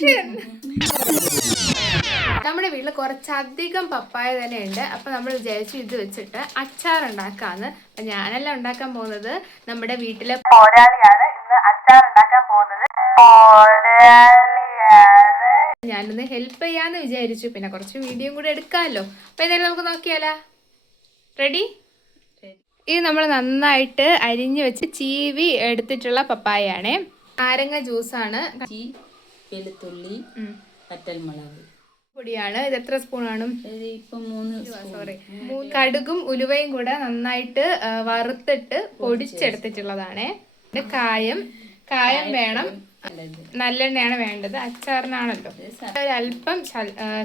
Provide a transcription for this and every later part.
Reaction. നമ്മുടെ വീട്ടിൽ കുറച്ചധികം പപ്പായ തന്നെ ഉണ്ട്. അപ്പൊ നമ്മൾ വിചാരിച്ചു ഇത് വെച്ചിട്ട് അച്ചാർ ഉണ്ടാക്കാന്ന്. അപ്പൊ ഞാനല്ല ഉണ്ടാക്കാൻ പോകുന്നത്, നമ്മുടെ വീട്ടിലെ പോരാളിയാണ് ഇന്ന് അച്ചാർ ഉണ്ടാക്കാൻ പോകുന്നത്. ഞാനിന്ന് ഹെൽപ്പ് ചെയ്യാന്ന് വിചാരിച്ചു, പിന്നെ കുറച്ച് വീഡിയോ കൂടെ എടുക്കാമല്ലോ. അപ്പൊ എന്തായാലും നമുക്ക് നോക്കിയാലോ. റെഡി? ഇത് നമ്മൾ നന്നായിട്ട് അരിഞ്ഞു വെച്ച് ചീവി എടുത്തിട്ടുള്ള പപ്പായയാണേ. നാരങ്ങ ജ്യൂസാണ്, വെളുത്തുള്ളി, പച്ചമുളക് പൊടിയാണ്. ഇത് എത്ര സ്പൂൺ കാണും? ഇപ്പം 3 കടുകും ഉലുവയും കൂടെ നന്നായിട്ട് വറുത്തിട്ട് പൊടിച്ചെടുത്തിട്ടുള്ളതാണേ. കായം വേണം, നല്ലെണ്ണയാണ് വേണ്ടത്, അച്ചാറിനാണല്ലോ. ഒരല്പം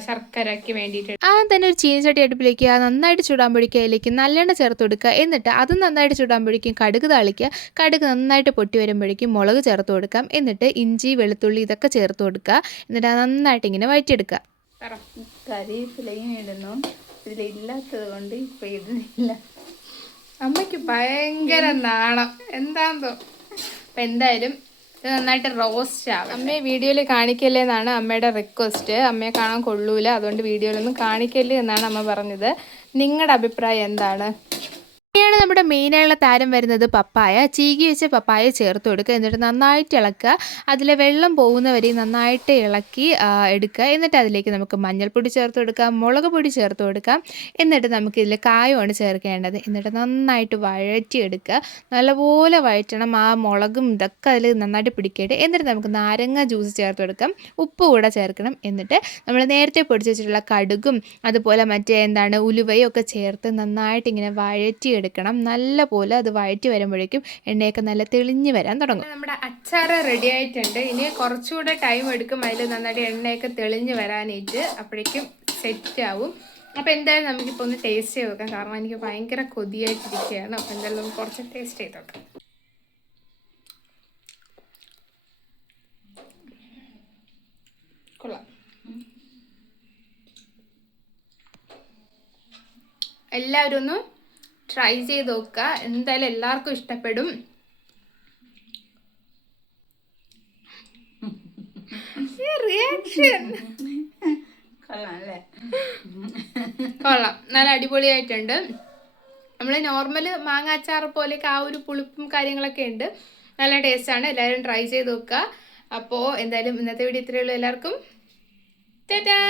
ശർക്കരയ്ക്ക് വേണ്ടിയിട്ട് തന്നെ ഒരു ചീനച്ചട്ടി അടുപ്പിലേക്ക് നന്നായിട്ട് ചൂടാകുമ്പോഴേക്കും അതിലേക്ക് നല്ലെണ്ണ ചേർത്ത് കൊടുക്കുക. എന്നിട്ട് അത് നന്നായിട്ട് ചൂടാകുമ്പോഴേക്കും കടുക് താളിക്കുക. കടുക് നന്നായിട്ട് പൊട്ടി വരുമ്പോഴേക്കും മുളക് ചേർത്ത് കൊടുക്കാം. എന്നിട്ട് ഇഞ്ചി വെളുത്തുള്ളി ഇതൊക്കെ ചേർത്ത് കൊടുക്കുക. എന്നിട്ട് അത് നന്നായിട്ട് ഇങ്ങനെ വഴറ്റിയെടുക്കുക. കറിവേപ്പിലയും ഇടുന്നു, ഇതിലില്ലാത്തത് കൊണ്ട് ഇപ്പം ഇടുന്നില്ല. അമ്മയ്ക്ക് ഭയങ്കര നാണം എന്താന്തോ. അപ്പം എന്തായാലും ഇത് നന്നായിട്ട് റോസ്റ്റ് ആവും. അമ്മയെ വീഡിയോയിൽ കാണിക്കല്ലേ എന്നാണ് അമ്മയുടെ റിക്വസ്റ്റ്. അമ്മയെ കാണാൻ കൊള്ളൂല, അതുകൊണ്ട് വീഡിയോയിലൊന്നും കാണിക്കല്ലേ എന്നാണ് അമ്മ പറഞ്ഞത്. നിങ്ങളുടെ അഭിപ്രായം എന്താണ്? ാണ് നമ്മുടെ മെയിനായുള്ള താരം വരുന്നത് പപ്പായ. ചീകി വെച്ച പപ്പായ ചേർത്ത് കൊടുക്കുക. എന്നിട്ട് നന്നായിട്ട് ഇളക്കുക. അതിലെ വെള്ളം പോകുന്നവരെ നന്നായിട്ട് ഇളക്കി എടുക്കുക. എന്നിട്ട് അതിലേക്ക് നമുക്ക് മഞ്ഞൾപ്പൊടി ചേർത്ത് കൊടുക്കാം, മുളക് പൊടി ചേർത്ത് കൊടുക്കാം. എന്നിട്ട് നമുക്ക് ഇതിൽ കായമാണ് ചേർക്കേണ്ടത്. എന്നിട്ട് നന്നായിട്ട് വഴറ്റിയെടുക്കുക. നല്ലപോലെ വഴറ്റണം, ആ മുളകും ഇതൊക്കെ അതിൽ നന്നായിട്ട് പിടിക്കട്ടെ. എന്നിട്ട് നമുക്ക് നാരങ്ങ ജ്യൂസ് ചേർത്ത് കൊടുക്കാം, ഉപ്പ് കൂടെ ചേർക്കണം. എന്നിട്ട് നമ്മൾ നേരത്തെ പൊടിച്ച് വെച്ചിട്ടുള്ള കടുകും അതുപോലെ ഉലുവയും ഒക്കെ ചേർത്ത് നന്നായിട്ട് ഇങ്ങനെ വഴറ്റിയെടുക്കണം. നല്ല പോലെ അത് വഴറ്റി വരുമ്പോഴേക്കും എണ്ണയൊക്കെ നല്ല തെളിഞ്ഞ് വരാൻ തുടങ്ങും. നമ്മുടെ അച്ചാർ റെഡി ആയിട്ടുണ്ട്. ഇനി കുറച്ചുകൂടെ ടൈം എടുക്കും അതിൽ നന്നായിട്ട് എണ്ണയൊക്കെ തെളിഞ്ഞ് വരാനായിട്ട്. അപ്പോഴേക്കും സെറ്റ് ആവും. അപ്പോൾ എന്തായാലും നമുക്കിപ്പോൾ ഒന്ന് ടേസ്റ്റ് ചെയ്ത് നോക്കാം, കാരണം എനിക്ക് ഭയങ്കര കൊതിയായിട്ടിരിക്കുകയാണ്. അപ്പോൾ എന്തായാലും നമുക്ക് കുറച്ച് ടേസ്റ്റ് ചെയ്ത് നോക്കാം. കൊള്ളാം. എല്ലാവരും ഒന്ന് ട്രൈ ചെയ്ത് നോക്കുക, എന്തായാലും എല്ലാവർക്കും ഇഷ്ടപ്പെടും. റിയാക്ഷൻ കൊള്ളാം, നല്ല അടിപൊളിയായിട്ടുണ്ട്. നമ്മൾ നോർമൽ മാങ്ങ അച്ചാർ പോലെയൊക്കെ ആ ഒരു പുളിപ്പും കാര്യങ്ങളൊക്കെ ഉണ്ട്. നല്ല ടേസ്റ്റാണ്, എല്ലാവരും ട്രൈ ചെയ്ത് നോക്കുക. അപ്പോൾ എന്തായാലും ഇന്നത്തെ വീഡിയോ ഇത്രയേ ഉള്ളൂ. എല്ലാവർക്കും ടാറ്റാ.